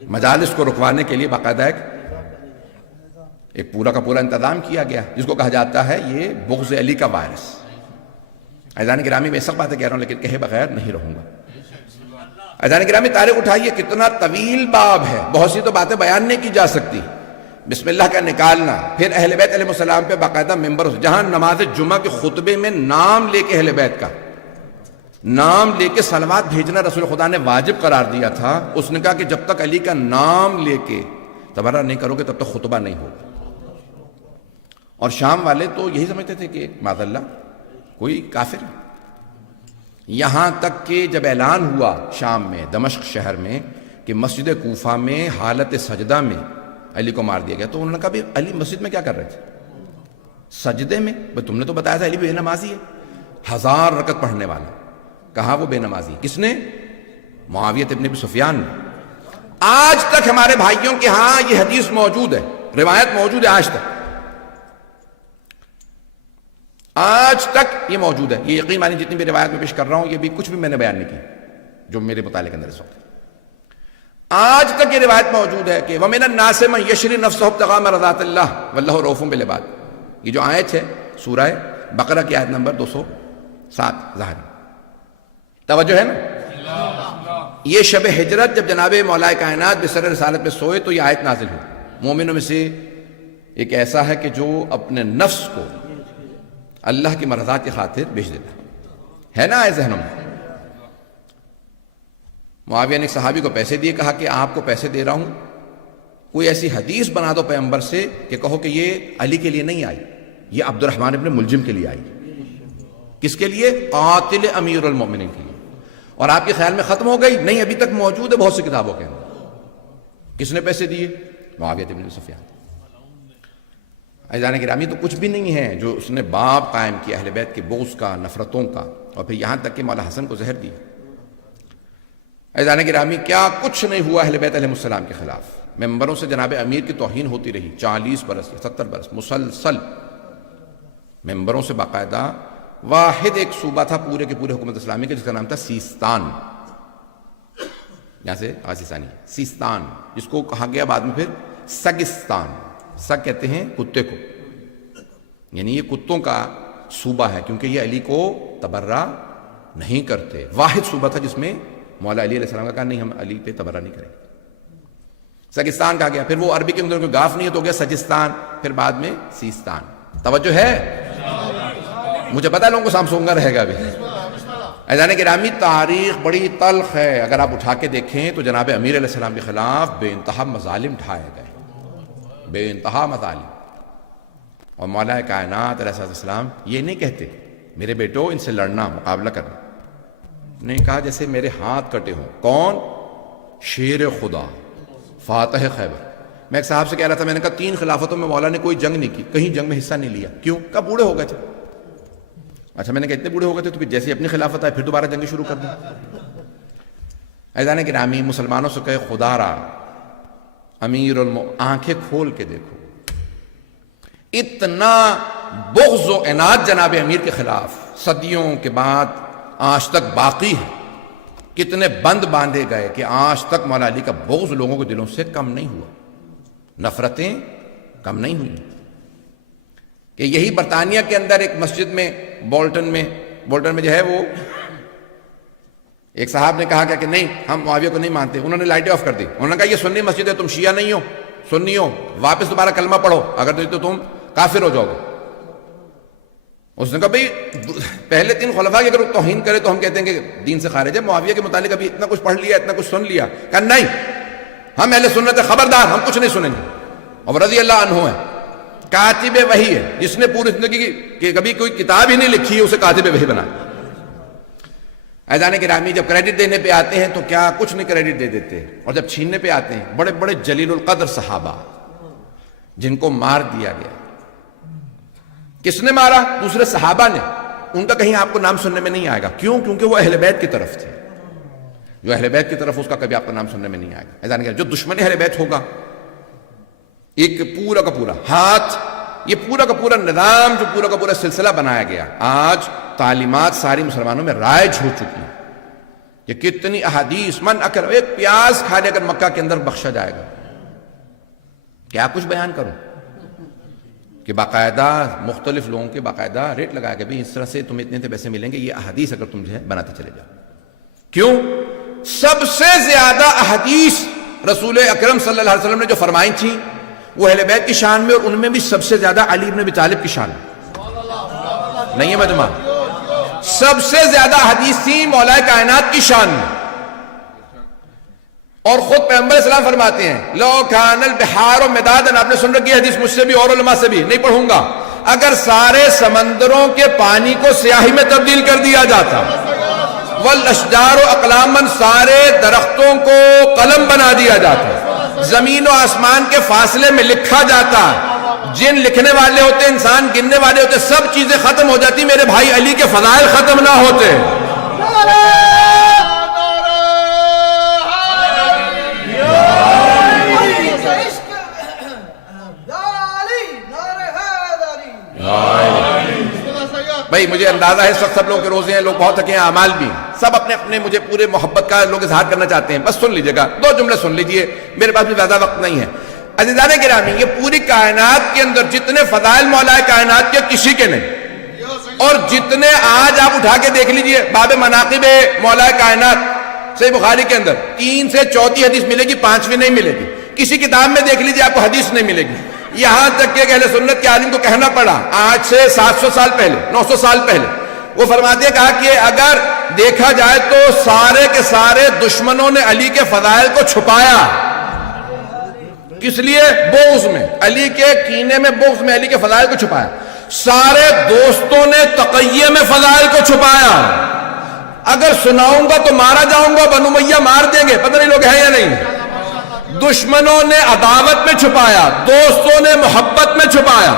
مجالس کو رکوانے کے لیے باقاعدہ ایک پورا کا پورا انتظام کیا گیا، جس کو کہا جاتا ہے یہ بغض علی کا وائرس. عزیزان گرامی، میں سب باتیں کہہ رہا ہوں لیکن کہے بغیر نہیں رہوں گا. عزیزان گرامی، تاریخ اٹھائیے، کتنا طویل باب ہے، بہت سی تو باتیں بیان نہیں کی جا سکتی. بسم اللہ کا نکالنا، پھر اہل بیت علیہ السلام پہ باقاعدہ ممبر، جہاں نماز جمعہ کے خطبے میں نام لے کے اہل بیت کا نام لے کے صلوات بھیجنا رسول خدا نے واجب قرار دیا تھا. اس نے کہا کہ جب تک علی کا نام لے کے تبرہ نہیں کرو گے تب تک خطبہ نہیں ہوگا. اور شام والے تو یہی سمجھتے تھے کہ معاذ اللہ کوئی کافر ہے. یہاں تک کہ جب اعلان ہوا شام میں دمشق شہر میں کہ مسجد کوفہ میں حالت سجدہ میں علی کو مار دیا گیا، تو انہوں نے کہا بھی علی مسجد میں کیا کر رہے تھے؟ سجدے میں. تم نے تو بتایا تھا علی بے نمازی ہے، 1000 رکعت پڑھنے والا. کہاں وہ بے نمازی؟ کس نے؟ معاویہ ابن ابی سفیان نے. آج تک ہمارے بھائیوں کے ہاں یہ حدیث موجود ہے، روایت موجود ہے، آج تک یہ موجود ہے. یہ یقین مانی جتنی بھی روایت میں پیش کر رہا ہوں یہ بھی کچھ بھی میں نے بیان نہیں کی جو میرے مطالعے کے اندر اس وقت. آج تک یہ روایت موجود ہے کہ وَمِنَ النَّاسِ مَن يَشْرِي نَفْسَهُ ابْتِغَاءَ مَرْضَاتِ اللَّهِ وَاللَّهُ رَءُوفٌ بِالْعِبَادِ. یہ جو آیت ہے سورہ بقرہ کی آیت نمبر 200 7 ظاہر توجہ ہے نا. یہ شب ہجرت جب جناب مولا کائنات بسر رسالت میں سوئے تو یہ آیت نازل ہوئی. مومنوں میں سے ایک ایسا ہے کہ جو اپنے نفس کو اللہ کی مرضات کی خاطر بیچ دیتا ہے نا آئے ذہنوں میں. معاویہ نے ایک صحابی کو پیسے دیے, کہا کہ آپ کو پیسے دے رہا ہوں, کوئی ایسی حدیث بنا دو پیغمبر سے کہ کہو کہ یہ علی کے لیے نہیں آئی, یہ عبد الرحمن ابن ملجم کے لیے آئی. کس کے لیے؟ قاتل امیر المومنین کے لیے. اور آپ کے خیال میں ختم ہو گئی؟ نہیں, ابھی تک موجود ہے بہت سی کتابوں کے اندر. کس نے پیسے دیے؟ معاویہ بن سفیان. عزیزان گرامی, تو کچھ بھی نہیں ہے جو اس نے باب قائم کیا اہل بیت کے بغض کا, نفرتوں کا, اور پھر یہاں تک کہ مولا حسن کو زہر دیا. عزیزان گرامی, کیا کچھ نہیں ہوا اہل بیت علیہ السلام کے خلاف. ممبروں سے جناب امیر کی توہین ہوتی رہی 40 برس 70 برس مسلسل. ممبروں سے باقاعدہ واحد ایک صوبہ تھا پورے کے پورے حکومت اسلامی کے, جس کا نام تھا سیستان. یہاں سے آسیستانی سیستان, جس کو کہا گیا بعد میں پھر سگستان. سگ کہتے ہیں کتے کو, یعنی یہ کتوں کا صوبہ ہے, کیونکہ یہ علی کو تبرہ نہیں کرتے. واحد صوبہ تھا جس میں مولا علی علیہ السلام کا کہا نہیں, ہم علی پہ تبرہ نہیں کریں گے. سگستان کہا گیا. پھر وہ عربی کے اندر کوئی گاف نہیں ہے تو ہو گیا سجستان, پھر بعد میں سیستان. توجہ ہے؟ مجھے پتا لوگوں کو سامسونگا رہے گا ابھی. عزیزان گرامی, تاریخ بڑی تلخ ہے. اگر آپ اٹھا کے دیکھیں تو جناب امیر علیہ السلام کے خلاف بے انتہا مظالم ڈھائے گئے, بے انتہا مظالم. اور مولا کائنات علیہ السلام یہ نہیں کہتے میرے بیٹو ان سے لڑنا, مقابلہ کرنا. نہیں کہا جیسے میرے ہاتھ کٹے ہوں. کون؟ شیر خدا, فاتح خیبر. میں ایک صاحب سے کہہ رہا تھا, میں نے کہا 3 خلافتوں میں مولا نے کوئی جنگ نہیں کی, کہیں جنگ میں حصہ نہیں لیا. کیوں؟ کہا بوڑھے ہو گئے تھے. اچھا, میں نے کہا اتنے بوڑھے ہو گئے تھے تو پھر جیسے اپنی خلافت آئے پھر دوبارہ جنگیں شروع کر دیں. عزیزان گرامی, مسلمانوں سے کہے خدا را امیر آنکھیں کھول کے دیکھو, اتنا بغض و عناد جناب امیر کے خلاف صدیوں کے بعد آج تک باقی ہے. کتنے بند باندھے گئے کہ آج تک مولا علی کا بغض لوگوں کے دلوں سے کم نہیں ہوا, نفرتیں کم نہیں ہوئی. کہ یہی برطانیہ کے اندر ایک مسجد میں بولٹن میں جو ہے وہ ایک صاحب نے کہا کہ نہیں ہم معاویہ کو نہیں مانتے. انہوں نے لائٹیں آف کر دی. انہوں نے کہا یہ سنی مسجد ہے, تم شیعہ نہیں ہو, سنی ہو, واپس دوبارہ کلمہ پڑھو, اگر نہیں تو تم کافر ہو جاؤ گے. اس نے کہا بھئی پہلے 3 خلفاء کی اگر توہین کرے تو ہم کہتے ہیں کہ دین سے خارج ہے. معاویہ کے متعلق ابھی اتنا کچھ پڑھ لیا, اتنا کچھ سن لیا. کہا نہیں, ہم اہل سنت خبردار, ہم کچھ نہیں سنیں گے. اور رضی اللہ عنہ ہے, کاتب وحی ہے, جس نے پوری زندگی کہ کبھی کوئی کتاب ہی نہیں لکھی, اسے کاتب وحی بنایا. عزیزان گرامی, جب کریڈٹ دینے پہ آتے ہیں تو کیا کچھ نہیں کریڈٹ دے دیتے, اور جب چھیننے پہ آتے ہیں بڑے بڑے جلیل القدر صحابہ جن کو مار دیا گیا. کس نے مارا؟ دوسرے صحابہ نے. ان کا کہیں آپ کو نام سننے میں نہیں آئے گا. کیوں؟ کیونکہ وہ اہل بیت کی طرف تھے. جو اہل بیت کی طرف, اس کا کبھی آپ کا نام سننے میں نہیں آئے گا. عزیزان گرامی, جو دشمن اہل بیت ہوگا, ایک پورا کا پورا ہاتھ, یہ پورا کا پورا نظام, جو پورا کا پورا سلسلہ بنایا گیا, آج تعلیمات ساری مسلمانوں میں رائج ہو چکی ہیں. یہ کتنی احادیث, من اکل, ایک پیاز کھا لے اگر مکہ کے اندر بخشا جائے گا. کیا کچھ بیان کروں کہ باقاعدہ مختلف لوگوں کے باقاعدہ ریٹ لگایا کہ بھئی اس طرح سے تمہیں اتنے پیسے ملیں گے, یہ احادیث اگر تم جو ہے بناتے چلے جاؤ. کیوں؟ سب سے زیادہ احادیث رسول اکرم صلی اللہ علیہ وسلم نے جو فرمائی تھیں وہ اہل بیت کی شان میں, اور ان میں بھی سب سے زیادہ علی بن ابی طالب کی شان میں. نہیں ہے مجمع, سب سے زیادہ حدیث تھی مولا کائنات کی شان میں. اور خود پیغمبر اسلام فرماتے ہیں لو کان البحار مدادا, آپ نے سن رکھی حدیث مجھ سے بھی اور علماء سے بھی, نہیں پڑھوں گا, اگر سارے سمندروں کے پانی کو سیاہی میں تبدیل کر دیا جاتا, والاشجار اقلاما, سارے درختوں کو قلم بنا دیا جاتا, زمین و آسمان کے فاصلے میں لکھا جاتا, جن لکھنے والے ہوتے, انسان گننے والے ہوتے, سب چیزیں ختم ہو جاتی, میرے بھائی علی کے فضائل ختم نہ ہوتے. بھائی مجھے اندازہ ہے سب لوگوں کے روزے ہیں, لوگ بہت تھکے ہیں, اعمال بھی, سب اپنے اپنے مجھے پورے محبت کا لوگ اظہار کرنا چاہتے ہیں. بس سن لیجئے گا, 2 جملے سن لیجئے, میرے پاس بھی زیادہ وقت نہیں ہے. عزیزان گرامی, یہ پوری کائنات کے اندر جتنے فضائل مولا کائنات کے کسی کے نہیں. اور جتنے آج آپ اٹھا کے دیکھ لیجئے باب مناقب مولا کائنات صحیح بخاری کے اندر 3 سے 4 حدیث ملے گی، 5ویں نہیں ملے گی. کسی کتاب میں دیکھ لیجئے آپ کو حدیث نہیں ملے گی. یہاں تک کہ اہل سنت کے عالم کو کہنا پڑا آج سے 700 سال پہلے، 900 سال پہلے، وہ فرماتے ہیں کہا کہ اگر دیکھا جائے تو سارے کے سارے دشمنوں نے علی کے فضائل کو چھپایا. کس لیے؟ بغض میں، علی کے کینے میں، بغض میں علی کے فضائل کو چھپایا. سارے دوستوں نے تقیہ میں فضائل کو چھپایا. اگر سناؤں گا تو مارا جاؤں گا، بنو امیہ مار دیں گے، پتہ نہیں لوگ ہیں یا نہیں. دشمنوں نے عداوت میں چھپایا، دوستوں نے محبت میں چھپایا.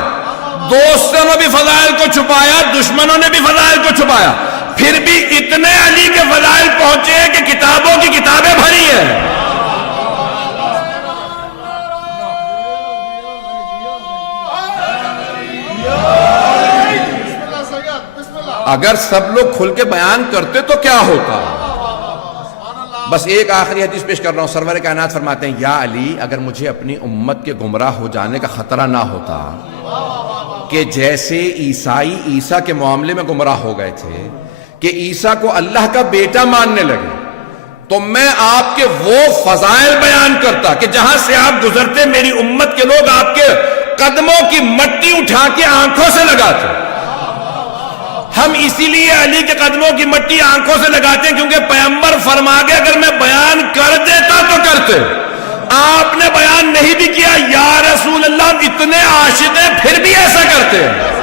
دوستوں نے بھی فضائل کو چھپایا، دشمنوں نے بھی فضائل کو چھپایا. پھر بھی اتنے علی کے فضائل پہنچے ہیں کہ کتابوں کی کتابیں بھری ہیں. اگر سب لوگ کھل کے بیان کرتے تو کیا ہوتا. بس ایک آخری حدیث پیش کر رہا ہوں. سرور کائنات فرماتے ہیں یا علی اگر مجھے اپنی امت کے گمراہ ہو جانے کا خطرہ نہ ہوتا کہ جیسے عیسائی عیسیٰ کے معاملے میں گمراہ ہو گئے تھے کہ عیسیٰ کو اللہ کا بیٹا ماننے لگے، تو میں آپ کے وہ فضائل بیان کرتا کہ جہاں سے آپ گزرتے میری امت کے لوگ آپ کے قدموں کی مٹی اٹھا کے آنکھوں سے لگاتے. ہم اسی لیے علی کے قدموں کی مٹی آنکھوں سے لگاتے ہیں کیونکہ پیغمبر فرما گئے اگر میں بیان کر دیتا تو کرتے. آپ نے بیان نہیں بھی کیا، یا رسول اللہ اتنے عاشق ہیں پھر بھی ایسا کرتے ہیں.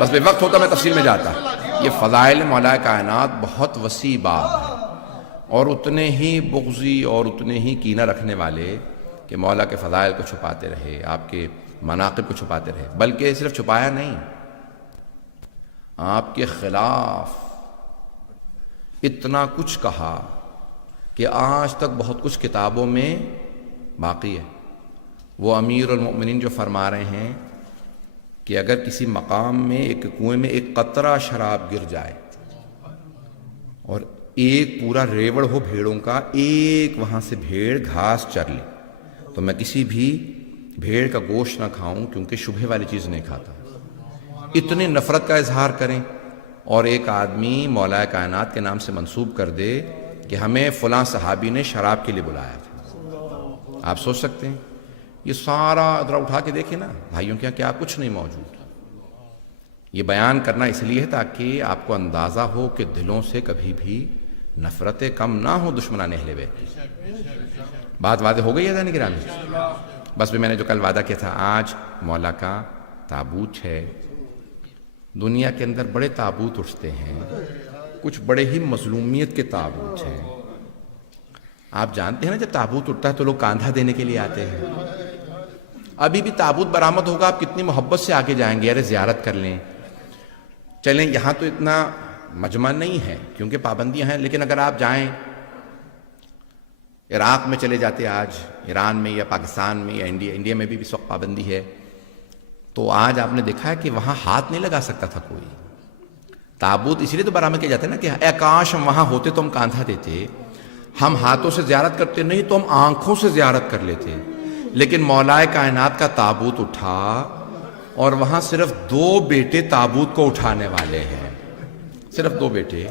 بس بے وقت ہوتا میں تفصیل میں جاتا. یہ فضائل مولا کائنات بہت وسیع باب ہے، اور اتنے ہی بغضی اور اتنے ہی کینہ رکھنے والے کہ مولا کے فضائل کو چھپاتے رہے، آپ کے مناقب کو چھپاتے رہے. بلکہ صرف چھپایا نہیں، آپ کے خلاف اتنا کچھ کہا کہ آج تک بہت کچھ کتابوں میں باقی ہے. وہ امیر المؤمنین جو فرما رہے ہیں کہ اگر کسی مقام میں ایک کنویں میں ایک قطرہ شراب گر جائے اور ایک پورا ریوڑ ہو بھیڑوں کا، ایک وہاں سے بھیڑ گھاس چر لے، تو میں کسی بھی بھیڑ کا گوشت نہ کھاؤں کیونکہ شبہ والی چیز نہیں کھاتا. اتنی نفرت کا اظہار کریں اور ایک آدمی مولا کائنات کے نام سے منسوب کر دے کہ ہمیں فلاں صحابی نے شراب کے لیے بلایا تھا. آپ سوچ سکتے ہیں یہ سارا ذرا اٹھا کے دیکھیں نا بھائیوں کیا کیا کچھ نہیں موجود. یہ بیان کرنا اس لیے ہے تاکہ آپ کو اندازہ ہو کہ دلوں سے کبھی بھی نفرتیں کم نہ ہو دشمنان اہل بیت کی. بات واضح ہو گئی ہے ذہن گرامی؟ بس بھی میں نے جو کل وعدہ کیا تھا، آج مولا کا تابوت ہے. دنیا کے اندر بڑے تابوت اٹھتے ہیں، کچھ بڑے ہی مظلومیت کے تابوت ہیں. آپ جانتے ہیں نا جب تابوت اٹھتا ہے تو لوگ کاندھا دینے کے لیے آتے ہیں. ابھی بھی تابوت برآمد ہوگا، آپ کتنی محبت سے آگے جائیں گے، ارے زیارت کر لیں. چلیں یہاں تو اتنا مجمع نہیں ہے کیونکہ پابندیاں ہیں، لیکن اگر آپ جائیں عراق میں چلے جاتے، آج ایران میں یا پاکستان میں یا انڈیا میں بھی اس وقت پابندی ہے، تو آج آپ نے دیکھا ہے کہ وہاں ہاتھ نہیں لگا سکتا تھا کوئی. تابوت اس لیے تو برآمد کیا جاتا ہے نا کہ اے کاش ہم وہاں ہوتے تو ہم کاندھا دیتے. ہم ہاتھوں سے زیارت کرتے نہیں تو ہم آنکھوں سے زیارت کر لیتے. لیکن مولا کائنات کا تابوت اٹھا اور وہاں صرف 2 بیٹے تابوت کو اٹھانے والے ہیں، صرف 2 بیٹے.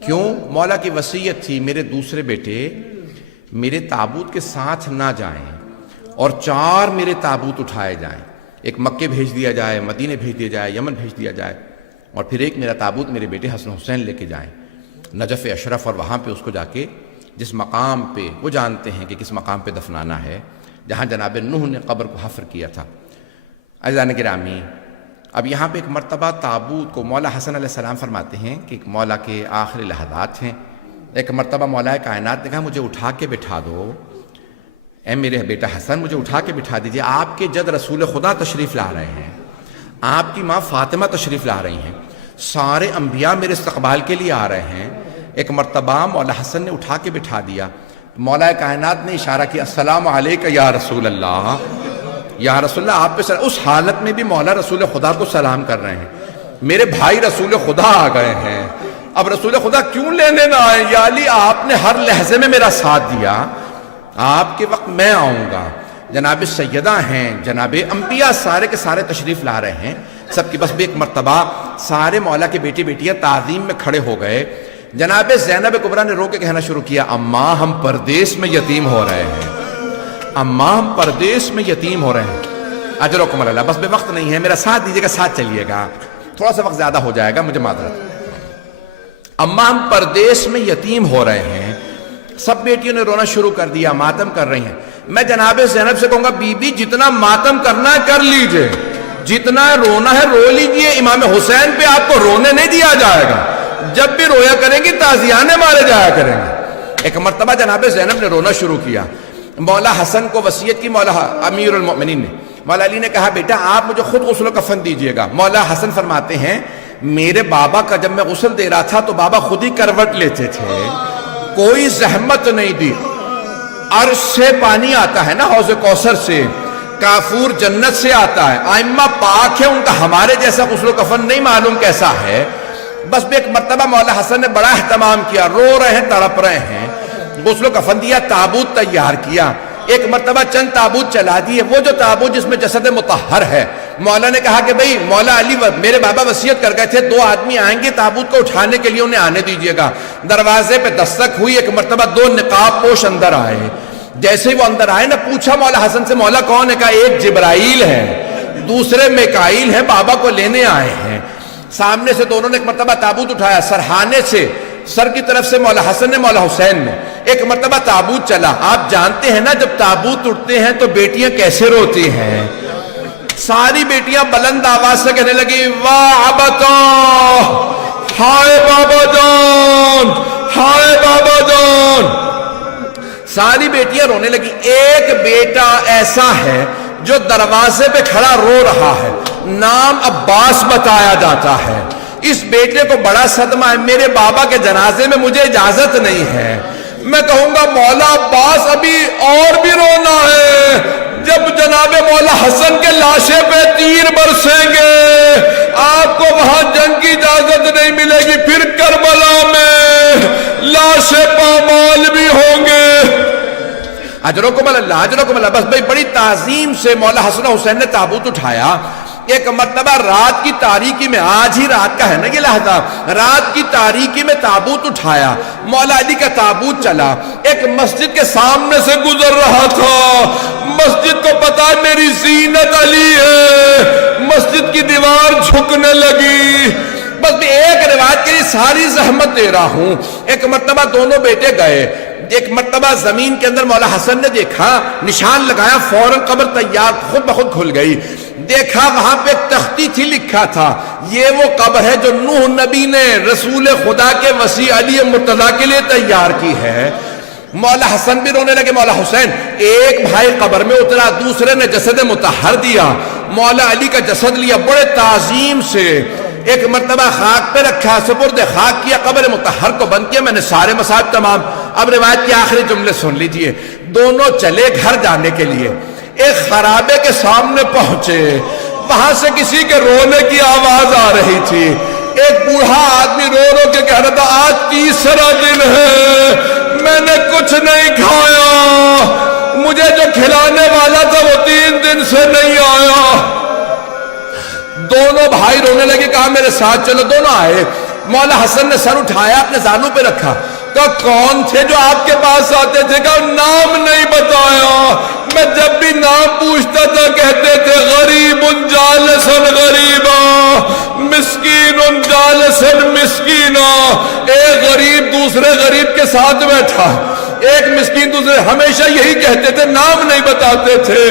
کیوں؟ مولا کی وصیت تھی میرے دوسرے بیٹے میرے تابوت کے ساتھ نہ جائیں اور 4 میرے تابوت اٹھائے جائیں. ایک مکے بھیج دیا جائے، مدینے بھیج دیا جائے، یمن بھیج دیا جائے، اور پھر ایک میرا تابوت میرے بیٹے حسن حسین لے کے جائیں نجف اشرف، اور وہاں پہ اس کو جا کے جس مقام پہ وہ جانتے ہیں کہ کس مقام پہ دفنانا ہے، جہاں جناب نوح نے قبر کو حفر کیا تھا. عزیزان گرامی، اب یہاں پہ ایک مرتبہ تابوت کو مولا حسن علیہ السلام فرماتے ہیں کہ ایک مولا کے آخری لحظات ہیں. ایک مرتبہ مولا کائنات نے کہا مجھے اٹھا کے بٹھا دو، اے میرے بیٹا حسن مجھے اٹھا کے بٹھا دیجئے. آپ کے جد رسول خدا تشریف لا رہے ہیں، آپ کی ماں فاطمہ تشریف لا رہی ہیں، سارے انبیاء میرے استقبال کے لیے آ رہے ہیں. ایک مرتبہ مولا حسن نے اٹھا کے بٹھا دیا. مولا کائنات نے اشارہ کیا السلام علیکہ یا رسول اللہ، یا رسول اللہ آپ پہ. اس حالت میں بھی مولا رسول خدا کو سلام کر رہے ہیں. میرے بھائی رسول خدا آ گئے ہیں، اب رسول خدا کیوں لینے نہ آئے؟ یا علی آپ نے ہر لحظے میں میرا ساتھ دیا، آپ کے وقت میں آؤں گا۔ جناب سیدہ ہیں، جناب انبیاء سارے کے سارے تشریف لا رہے ہیں سب کی، بس بھی ایک مرتبہ سارے مولا کے بیٹی بیٹیاں تعظیم میں کھڑے ہو گئے۔ جناب زینب کبریٰ نے رو کے کہنا شروع کیا، اماں ہم پردیس میں یتیم ہو رہے ہیں، اماں ہم پردیس میں یتیم ہو رہے ہیں، اجرکم اللہ۔ بس بے وقت نہیں ہے، میرا ساتھ دیجیے گا، ساتھ چلیے گا، تھوڑا سا وقت زیادہ ہو جائے گا، مجھے معذرت۔ اماں ہم پردیس میں یتیم ہو رہے ہیں۔ سب بیٹیوں نے رونا شروع کر دیا، ماتم کر رہی ہیں۔ میں جناب زینب سے کہوں گا بی بی جتنا ماتم کرنا ہے کر لیجئے، جتنا رونا ہے رو لیجئے، امام حسین پہ آپ کو رونے نہیں دیا جائے گا، جب بھی رویا کریں گی تازیانے مارے جایا کریں گے۔ ایک مرتبہ جناب زینب نے رونا شروع کیا، مولا حسن کو وصیت کی مولا امیر المؤمنین نے، مولا علی نے کہا بیٹا آپ مجھے خود غسل و کفن دیجئے گا۔ مولا حسن فرماتے ہیں میرے بابا کا جب میں غسل دے رہا تھا تو بابا خود ہی کروٹ لیتے تھے، کوئی زحمت نہیں دی۔ عرش سے پانی آتا ہے نا، حوض کوثر سے، کافور جنت سے آتا ہے، ائمہ پاک ہے، ان کا ہمارے جیسا غسل و کفن نہیں معلوم کیسا ہے۔ بس بھی ایک مرتبہ مولا حسن نے بڑا اہتمام کیا، رو رہے ہیں، تڑپ رہے ہیں، غسل و کفن دیا، تابوت تیار کیا۔ ایک مرتبہ چند تابوت چلا دیے، وہ جو تابوت جس میں جسد مطہر ہے، مولا نے کہا کہ بھئی مولا علی میرے بابا وصیت کر گئے تھے 2 آدمی آئیں گے تابوت کو اٹھانے کے لیے، انہیں آنے دیجئے گا۔ دروازے پہ دستک ہوئی، ایک مرتبہ 2 نقاب پوش اندر آئے۔ جیسے ہی وہ اندر آئے نا، پوچھا مولا حسن سے مولا کون ہے؟ کہا ایک جبرائیل ہے، دوسرے میکائیل ہیں، بابا کو لینے آئے ہیں۔ سامنے سے دونوں نے ایک مرتبہ تابوت اٹھایا، سرہانے سے سر کی طرف سے مولا حسن نے، مولا حسین نے۔ ایک مرتبہ تابوت چلا۔ آپ جانتے ہیں نا جب تابوت اٹھتے ہیں تو بیٹیاں کیسے روتی ہیں؟ ساری بیٹیاں بلند آواز سے کہنے لگی واہ ابتا، ہائے بابا جان، ہائے بابا جان۔ ساری بیٹیاں رونے لگی۔ ایک بیٹا ایسا ہے جو دروازے پہ کھڑا رو رہا ہے، نام عباس بتایا جاتا ہے۔ اس بیٹے کو بڑا صدمہ ہے، میرے بابا کے جنازے میں مجھے اجازت نہیں ہے۔ میں کہوں گا مولا عباس ابھی اور بھی رونا ہے، جب جناب مولا حسن کے لاشے پہ تیر برسیں گے آپ کو وہاں جنگ کی اجازت نہیں ملے گی، پھر کربلا میں لاشیں پامال بھی ہوں گے۔ اجرکم اللہ، اجرکم اللہ۔ بس بھئی بڑی تعظیم سے مولا حسن حسین نے تابوت اٹھایا۔ ایک مرتبہ رات کی تاریکی میں، آج ہی رات کا ہے نا یہ لحظہ، رات کی تاریکی میں تابوت اٹھایا، مولا علی کا تابوت چلا، ایک مسجد کے سامنے سے گزر رہا تھا۔ مسجد کو پتا ہے میری زینت علی ہے، مسجد کی دیوار جھکنے لگی۔ بس میں ایک روایت کے لیے ساری زحمت دے رہا ہوں۔ ایک مرتبہ دونوں بیٹے گئے، ایک مرتبہ زمین کے اندر مولا حسن نے دیکھا، نشان لگایا، فوراً قبر تیار خود بخود کھل گئی۔ دیکھا وہاں پہ ایک تختی تھی، لکھا تھا یہ وہ قبر ہے جو نوح نبی نے رسول خدا کے وسیع علی مرتضیٰ کے لیے تیار کی ہے۔ مولا حسن بھی رونے لگے، مولا حسین۔ ایک بھائی قبر میں اترا، دوسرے نے جسد مطہر دیا، مولا علی کا جسد لیا بڑے تعظیم سے، ایک مرتبہ خاک پہ رکھا، سپرد خاک کیا، قبر مطہر کو بند کیا۔ میں نے سارے مصائب تمام۔ اب روایت کے آخری جملے سن لیجئے۔ دونوں چلے گھر جانے کے لیے، ایک خرابے کے سامنے پہنچے، وہاں سے کسی کے رونے کی آواز آ رہی تھی۔ ایک بوڑھا آدمی رو رو کے کہہ رہا تھا آج تیسرا دن ہے، میں نے کچھ نہیں کھایا، مجھے جو کھلانے والا تھا وہ 3 دن سے نہیں آیا۔ دونوں بھائی رونے لگے، کہا میرے ساتھ چلو۔ دونوں آئے، مولا حسن نے سر اٹھایا، اپنے زانو پہ رکھا، کہا کون تھے جو آپ کے پاس آتے تھے؟ کہا نام نہیں بتایا، میں جب بھی نام پوچھتا تھا کہتے تھے غریب جالسن غریبا، مسکین جالسن مسکینا۔ ایک غریب دوسرے غریب کے ساتھ بیٹھا، ایک مسکین دوسرے، ہمیشہ یہی کہتے تھے، نام نہیں بتاتے تھے۔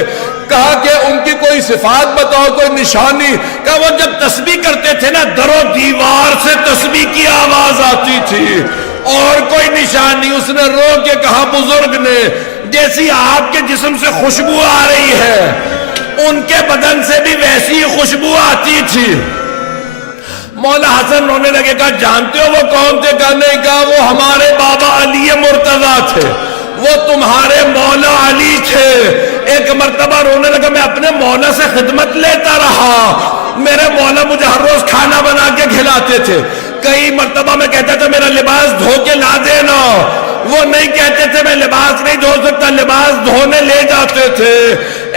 کہا کہ ان کی کوئی صفات بتاؤ، کوئی نشانی۔ کہا وہ جب تسبیح کرتے تھے نا، در و دیوار سے تسبیح کی آواز آتی تھی، اور کوئی نشانی۔ اس نے رو کے کہا بزرگ نے جیسی آپ کے جسم سے خوشبو آ رہی ہے، ان کے بدن سے بھی ویسی خوشبو آتی تھی۔ مولا حسن رونے لگے، کہا جانتے ہو وہ کون تھے؟ کہا نہیں۔ کہا وہ ہمارے بابا علی مرتضیٰ تھے، وہ تمہارے مولا علی تھے۔ ایک مرتبہ رونے لگا، میں اپنے مولا سے خدمت لیتا رہا، میرے مولا مجھے ہر روز کھانا بنا کے کھلاتے تھے، کئی مرتبہ میں کہتا تھا میرا لباس دھو کے لا دینا، وہ نہیں کہتے تھے میں لباس نہیں دھو سکتا، لباس دھونے لے جاتے تھے۔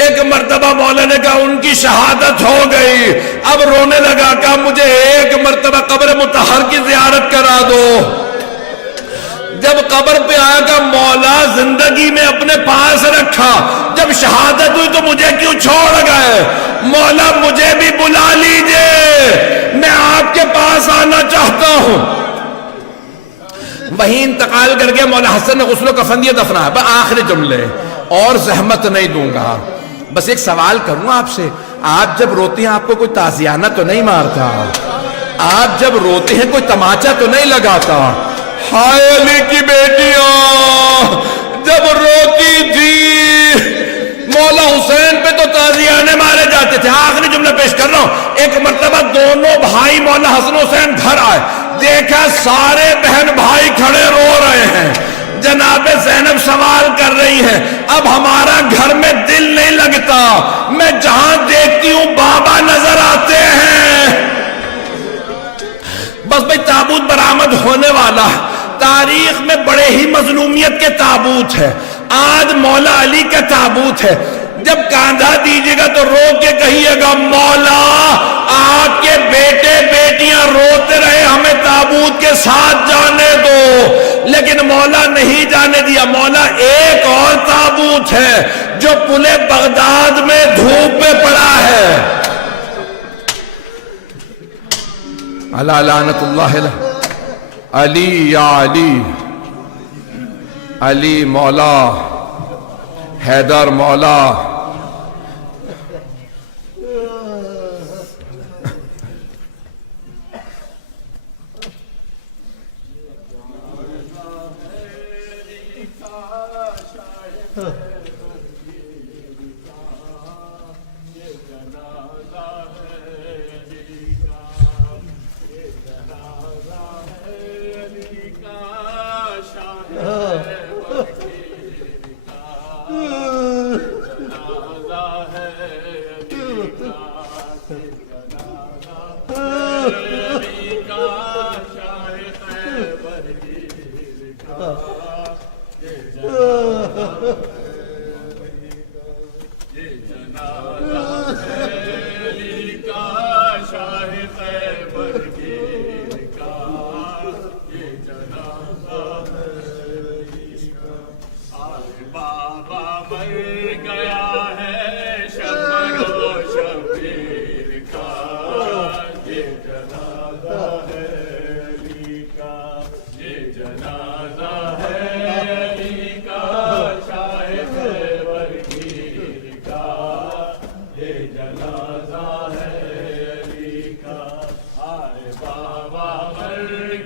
ایک مرتبہ مولا نے کہا ان کی شہادت ہو گئی، اب رونے لگا، کہا مجھے ایک مرتبہ قبر مطہر کی زیارت کرا دو۔ جب قبر پہ آیا کہ مولا زندگی میں اپنے پاس رکھا، جب شہادت ہوئی تو مجھے کیوں چھوڑ گئے؟ مولا مجھے بھی بلا لیجئے، میں آپ کے پاس آنا چاہتا ہوں۔ وہیں انتقال کر کے مولا حسن نے غسل و کفن دیا، دفنا۔ بس آخری جملے، اور زحمت نہیں دوں گا، بس ایک سوال کروں آپ سے، آپ جب روتے ہیں آپ کو کوئی تعزیانہ تو نہیں مارتا؟ آپ جب روتے ہیں کوئی تماچا تو نہیں لگاتا؟ ہائے علی کی بیٹیاں جب روتی تھی مولا حسین پہ تو تعزیانے مارے جاتے تھے۔ آخری جملہ پیش کر رہا ہوں، ایک مرتبہ دونوں بھائی مولا حسن حسین گھر آئے، دیکھا سارے بہن بھائی کھڑے رو رہے ہیں، جناب زینب سوال کر رہی ہیں اب ہمارا گھر میں دل نہیں لگتا، میں جہاں دیکھتی ہوں بابا نظر آتے ہیں۔ بس بھئی تابوت برآمد ہونے والا، تاریخ میں بڑے ہی مظلومیت کے تابوت ہے، آج مولا علی کا تابوت ہے۔ جب کاندھا دیجئے گا تو رو کے کہیے گا مولا آپ کے بیٹے بیٹیاں روتے رہے، ہمیں تابوت کے ساتھ جانے دو، لیکن مولا نہیں جانے دیا۔ مولا ایک اور تابوت ہے جو پلے بغداد میں دھوپ میں پڑا ہے۔ اللہ لعنت اللہ علی یا علی، علی مولا، حیدر مولا۔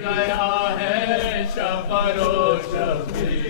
گیا ہے شب و روز